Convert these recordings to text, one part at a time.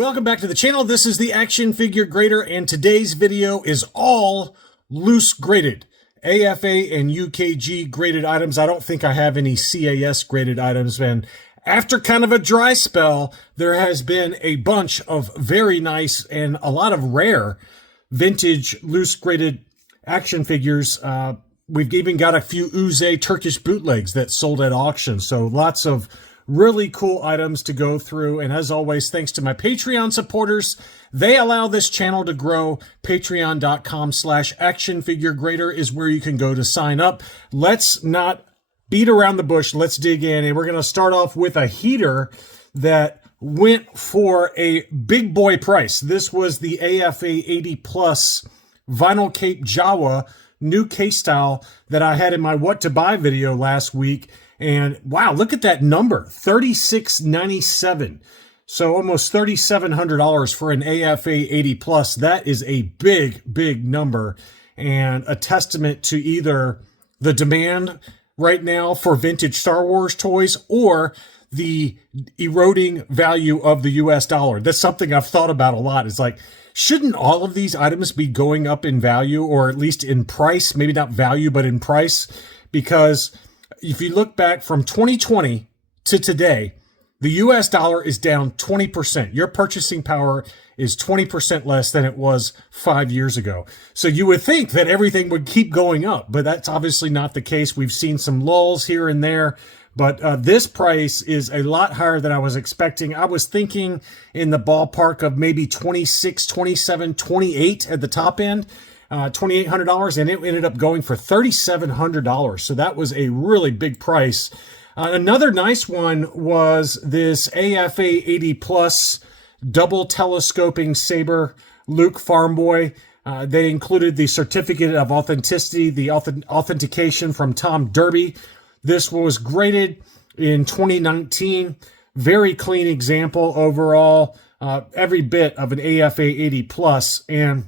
Welcome back to the channel. This is the Action Figure Grader, and today's video is all loose graded. AFA and UKG graded items. I don't think I have any CAS graded items, and after kind of a dry spell, there has been a bunch of very nice and a lot of rare vintage loose graded action figures. We've even got a few Uze Turkish bootlegs that sold at auction, so lots of really cool items to go through. And as always, thanks to my Patreon supporters. They allow this channel to grow. Patreon.com/actionfiguregrader is where you can go to sign up. Let's not beat around the bush. Let's dig in. And we're going to start off with a heater that went for a big boy price. This was the AFA 80 Plus Vinyl Cape Jawa new case style that I had in my What to Buy video last week. And wow, look at that number, $36.97. So almost $3,700 for an AFA 80 Plus. That is a big, big number and a testament to either the demand right now for vintage Star Wars toys or the eroding value of the US dollar. That's something I've thought about a lot. It's like, shouldn't all of these items be going up in value, or at least in price? Maybe not value, but in price, because if you look back from 2020 to today, the US dollar is down 20%. Your purchasing power is 20% less than it was 5 years ago. So you would think that everything would keep going up, but that's obviously not the case. We've seen some lulls here and there, but this price is a lot higher than I was expecting. I was thinking in the ballpark of maybe 26, 27, 28 at the top end. $2,800, and it ended up going for $3,700. So that was a really big price. Another nice one was this AFA 80 Plus double telescoping saber Luke Farm Boy. They included the certificate of authenticity, the authentication from Tom Derby. This was graded in 2019. Very clean example overall. Every bit of an AFA 80 Plus, and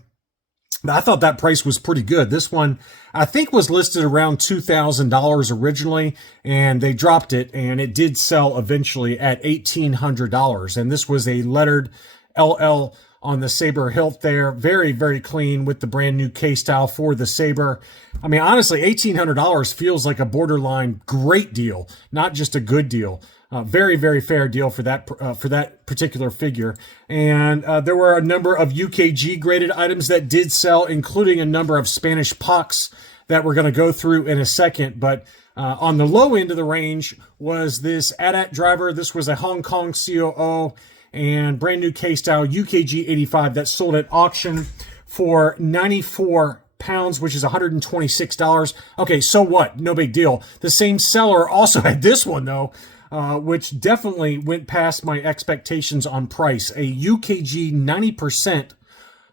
I thought that price was pretty good. This one, I think, was listed around $2,000 originally, and they dropped it, and it did sell eventually at $1,800. And this was a lettered LL on the saber hilt there. Very, very clean with the brand new case style for the saber. I mean, honestly, $1,800 feels like a borderline great deal, not just a good deal. Very, very fair deal for that particular figure. And there were a number of UKG graded items that did sell, including a number of Spanish pox that we're going to go through in a second. But on the low end of the range was this AT-AT driver. This was a Hong Kong COO and brand new case style UKG 85 that sold at auction for 94 pounds, which is $126. Okay, so what? No big deal. The same seller also had this one, though, which definitely went past my expectations on price. A UKG 90%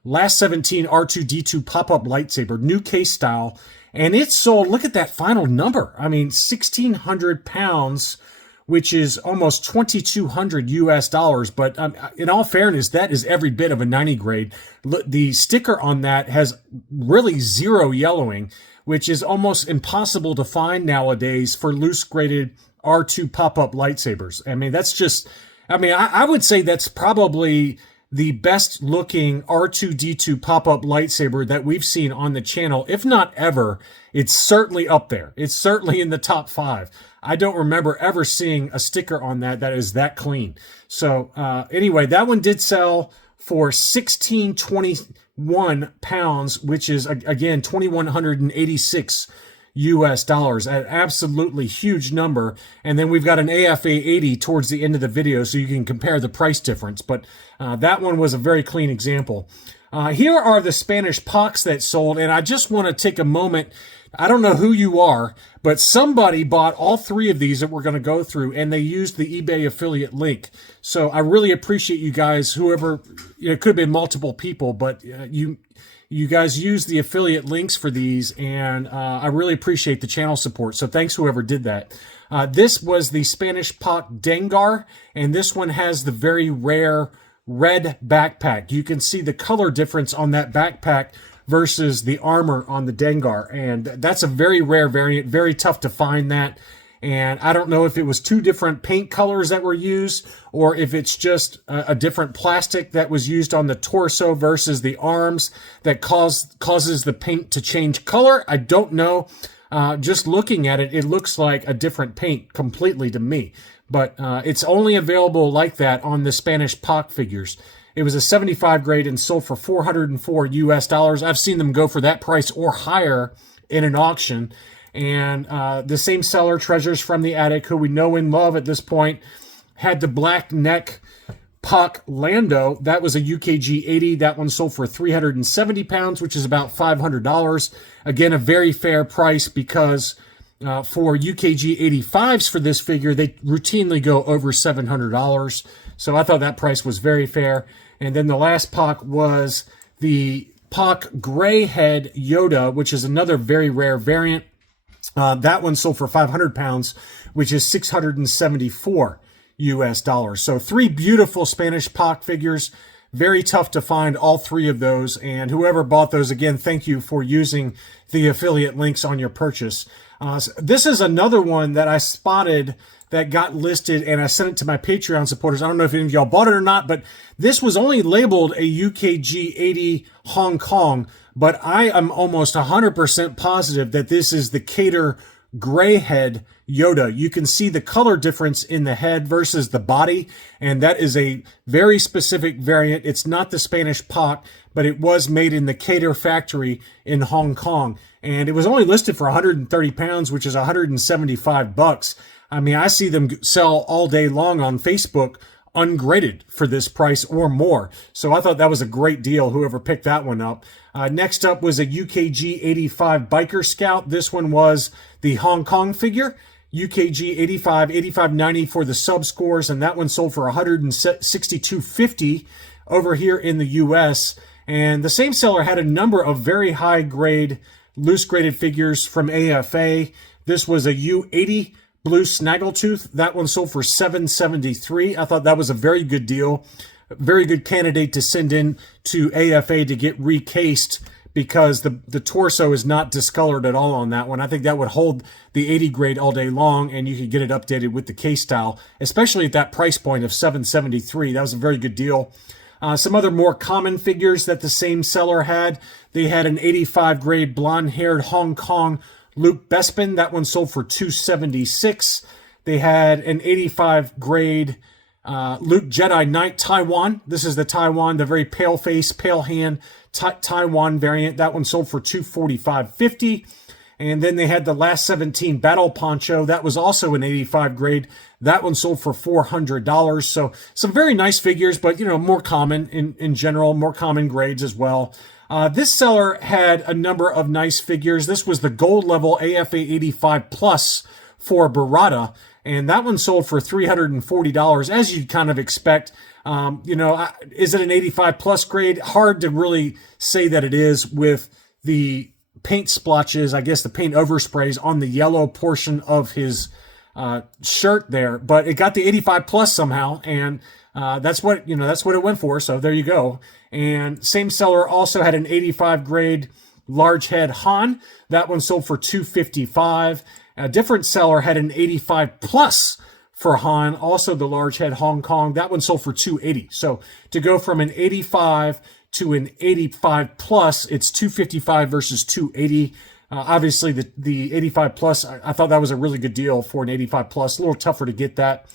last 17 R2-D2 pop-up lightsaber, new case style, and it sold, look at that final number. I mean, 1,600 pounds, which is almost $2,200 US dollars. But in all fairness, that is every bit of a 90 grade. The sticker on that has really zero yellowing, which is almost impossible to find nowadays for loose graded R2 pop-up lightsabers. I mean, that's just, I would say that's probably the best looking R2-D2 pop-up lightsaber that we've seen on the channel. If not ever, it's certainly up there. It's certainly in the top 5. I don't remember ever seeing a sticker on that is that clean. So anyway, that one did sell for 1,621 pounds, which is, again, $2,186 US dollars, an absolutely huge number. And then we've got an AFA 80 towards the end of the video, so you can compare the price difference. But that one was a very clean example. Here are the Spanish pox that sold, and I just want to take a moment. I don't know who you are, but somebody bought all 3 of these that we're going to go through, and they used the eBay affiliate link. So I really appreciate you guys, whoever, it could have been multiple people, but you guys use the affiliate links for these, and I really appreciate the channel support. So thanks whoever did that. This was the Spanish Pock Dengar, and this one has the very rare red backpack. You can see the color difference on that backpack versus the armor on the Dengar, and that's a very rare variant, very tough to find that. And I don't know if it was two different paint colors that were used or if it's just a different plastic that was used on the torso versus the arms that causes the paint to change color. I don't know. Just looking at it, it looks like a different paint completely to me. But it's only available like that on the Spanish POC figures. It was a 75 grade and sold for $404 US. I've seen them go for that price or higher in an auction. And the same seller, Treasures from the Attic, who we know and love at this point, had the black neck POC Lando. That was a UKG 80. That one sold for 370 pounds, which is about $500. Again, a very fair price because for UKG 85s for this figure, they routinely go over $700. So I thought that price was very fair. And then the last POC was the POC Gray Head Yoda, which is another very rare variant. That one sold for 500 pounds, which is $674 US. So three beautiful Spanish POC figures. Very tough to find all three of those. And whoever bought those, again, thank you for using the affiliate links on your purchase. This is another one that I spotted that got listed, and I sent it to my Patreon supporters. I don't know if any of y'all bought it or not, but this was only labeled a UKG 80 Hong Kong, but I am almost 100% positive that this is the Cater Gray Head Yoda. You can see the color difference in the head versus the body, and that is a very specific variant. It's not the Spanish POC, but it was made in the Cater factory in Hong Kong, and it was only listed for 130 pounds, which is 175 bucks. I mean, I see them sell all day long on Facebook ungraded for this price or more. So I thought that was a great deal, whoever picked that one up. Next up was a UKG 85 Biker Scout. This one was the Hong Kong figure. UKG 85, 85.90 for the sub scores, and that one sold for $162.50 over here in the US. And the same seller had a number of very high grade, loose graded figures from AFA. This was a U80 Blue Snaggletooth. That one sold for $773. I thought that was a very good deal. Very good candidate to send in to AFA to get recased because the torso is not discolored at all on that one. I think that would hold the 80 grade all day long, and you could get it updated with the case style, especially at that price point of $773. That was a very good deal. Some other more common figures that the same seller had. They had an 85 grade blonde-haired Hong Kong Luke Bespin. That one sold for $276. They had an 85 grade Luke Jedi Knight Taiwan. This is the Taiwan, the very pale face, pale hand Taiwan variant. That one sold for $245.50. And then they had the Last 17 Battle Poncho. That was also an 85 grade. That one sold for $400. So some very nice figures, but, you know, more common in general, more common grades as well. This seller had a number of nice figures. This was the gold level AFA 85 Plus for Barada, and that one sold for $340, as you'd kind of expect. Is it an 85 Plus grade? Hard to really say that it is with the paint splotches, I guess the paint oversprays on the yellow portion of his shirt there, but it got the 85 Plus somehow, and that's what it went for. So there you go. And same seller also had an 85 grade large head Han. That one sold for $255. A different seller had an 85 Plus for Han, also the large head Hong Kong. That one sold for $280. So to go from an 85 to an 85 Plus, it's $255 versus $280. Obviously, the 85 Plus, I thought that was a really good deal for an 85 Plus. A little tougher to get that.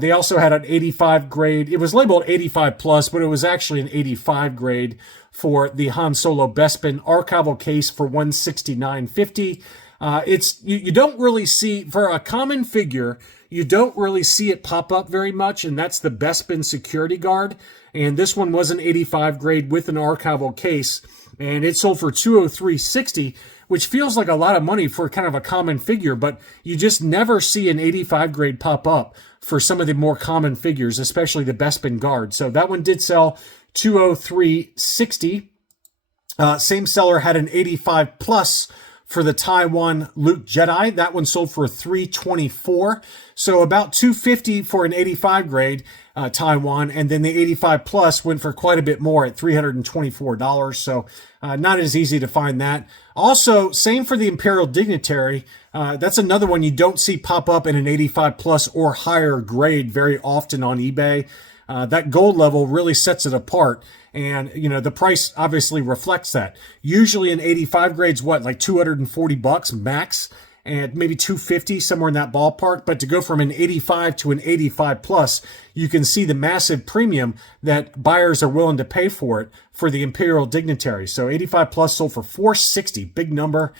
They also had an 85 grade. It was labeled 85 Plus, but it was actually an 85 grade for the Han Solo Bespin archival case for $169.50. You don't really see, for a common figure, you don't really see it pop up very much, and that's the Bespin security guard. And this one was an 85 grade with an archival case, and it sold for $203.60, which feels like a lot of money for kind of a common figure, but you just never see an 85 grade pop up for some of the more common figures, especially the Bespin guard. So that one did sell $203.60. Same seller had an 85 Plus for the Taiwan Luke Jedi. That one sold for $324. So about $250 for an 85 grade Taiwan. And then the 85 plus went for quite a bit more at $324. So not as easy to find that. Also, same for the Imperial Dignitary. That's another one you don't see pop up in an 85 plus or higher grade very often on eBay. That gold level really sets it apart. And, you know, the price obviously reflects that. Usually an 85 grade's what, like $240 max, and maybe $250, somewhere in that ballpark. But to go from an 85 to an 85 plus, you can see the massive premium that buyers are willing to pay for it for the Imperial Dignitary. So 85 plus sold for $460, big number.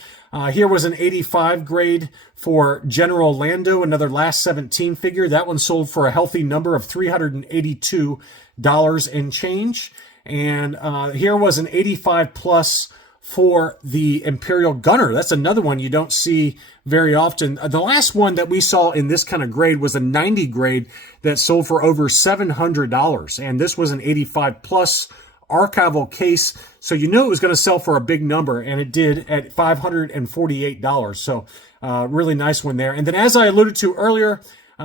Here was an 85 grade for General Lando, another last 17 figure. That one sold for a healthy number of $382 and change. And here was an 85 plus for the Imperial Gunner. That's another one you don't see very often. The last one that we saw in this kind of grade was a 90 grade that sold for over $700. And this was an 85 plus archival case. So you knew it was going to sell for a big number, and it did at $548. So really nice one there. And then as I alluded to earlier,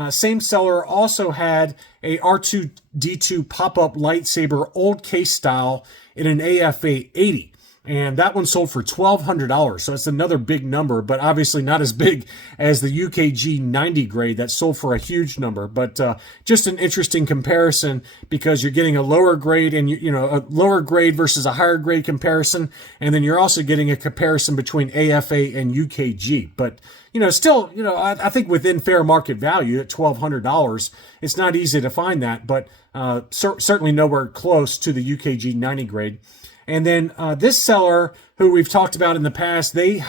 same seller also had a R2-D2 pop-up lightsaber old case style in an AFA 80. And that one sold for $1,200. So it's another big number, but obviously not as big as the UKG 90 grade that sold for a huge number. But just an interesting comparison, because you're getting a lower grade and, you know, a lower grade versus a higher grade comparison. And then you're also getting a comparison between AFA and UKG. But, you know, still, you know, I think within fair market value at $1,200, it's not easy to find that, but certainly nowhere close to the UKG 90 grade. And then this seller, who we've talked about in the past, they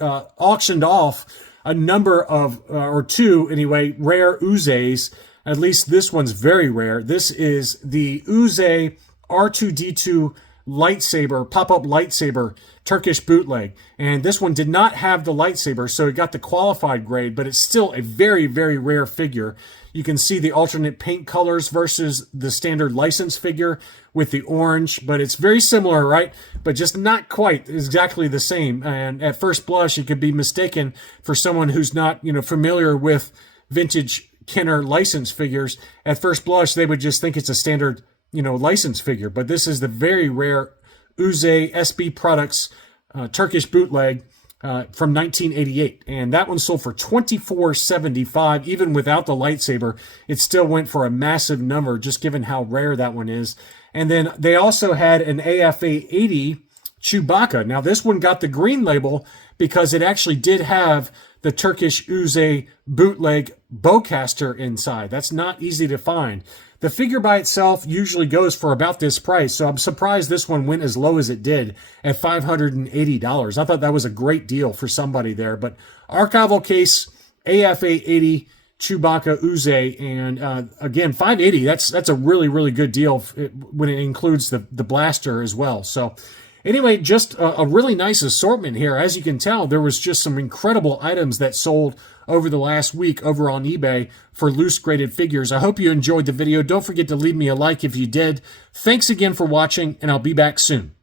auctioned off a number of, or two anyway, rare Uzes. At least this one's very rare. This is the Uze R2-D2 lightsaber, pop-up lightsaber, Turkish bootleg. And this one did not have the lightsaber, so it got the qualified grade, but it's still a very, very rare figure. You can see the alternate paint colors versus the standard license figure with the orange, but it's very similar, right? But just not quite exactly the same. And at first blush, it could be mistaken for someone who's not, you know, familiar with vintage Kenner license figures. At first blush, they would just think it's a standard, you know, license figure. But this is the very rare Uze SB Products Turkish bootleg from 1988, and that one sold for $24.75. Even without the lightsaber, it still went for a massive number, just given how rare that one is. And then they also had an AFA 80 Chewbacca. Now this one got the green label because it actually did have the Turkish Uze bootleg bowcaster inside. That's not easy to find. The figure by itself usually goes for about this price, so I'm surprised this one went as low as it did at $580. I thought that was a great deal for somebody there. But archival case, AFA 80 Chewbacca Uze, and again, $580. That's a really, really good deal when it includes the blaster as well. So anyway, just a really nice assortment here. As you can tell, there was just some incredible items that sold over the last week over on eBay for loose graded figures. I hope you enjoyed the video. Don't forget to leave me a like if you did. Thanks again for watching, and I'll be back soon.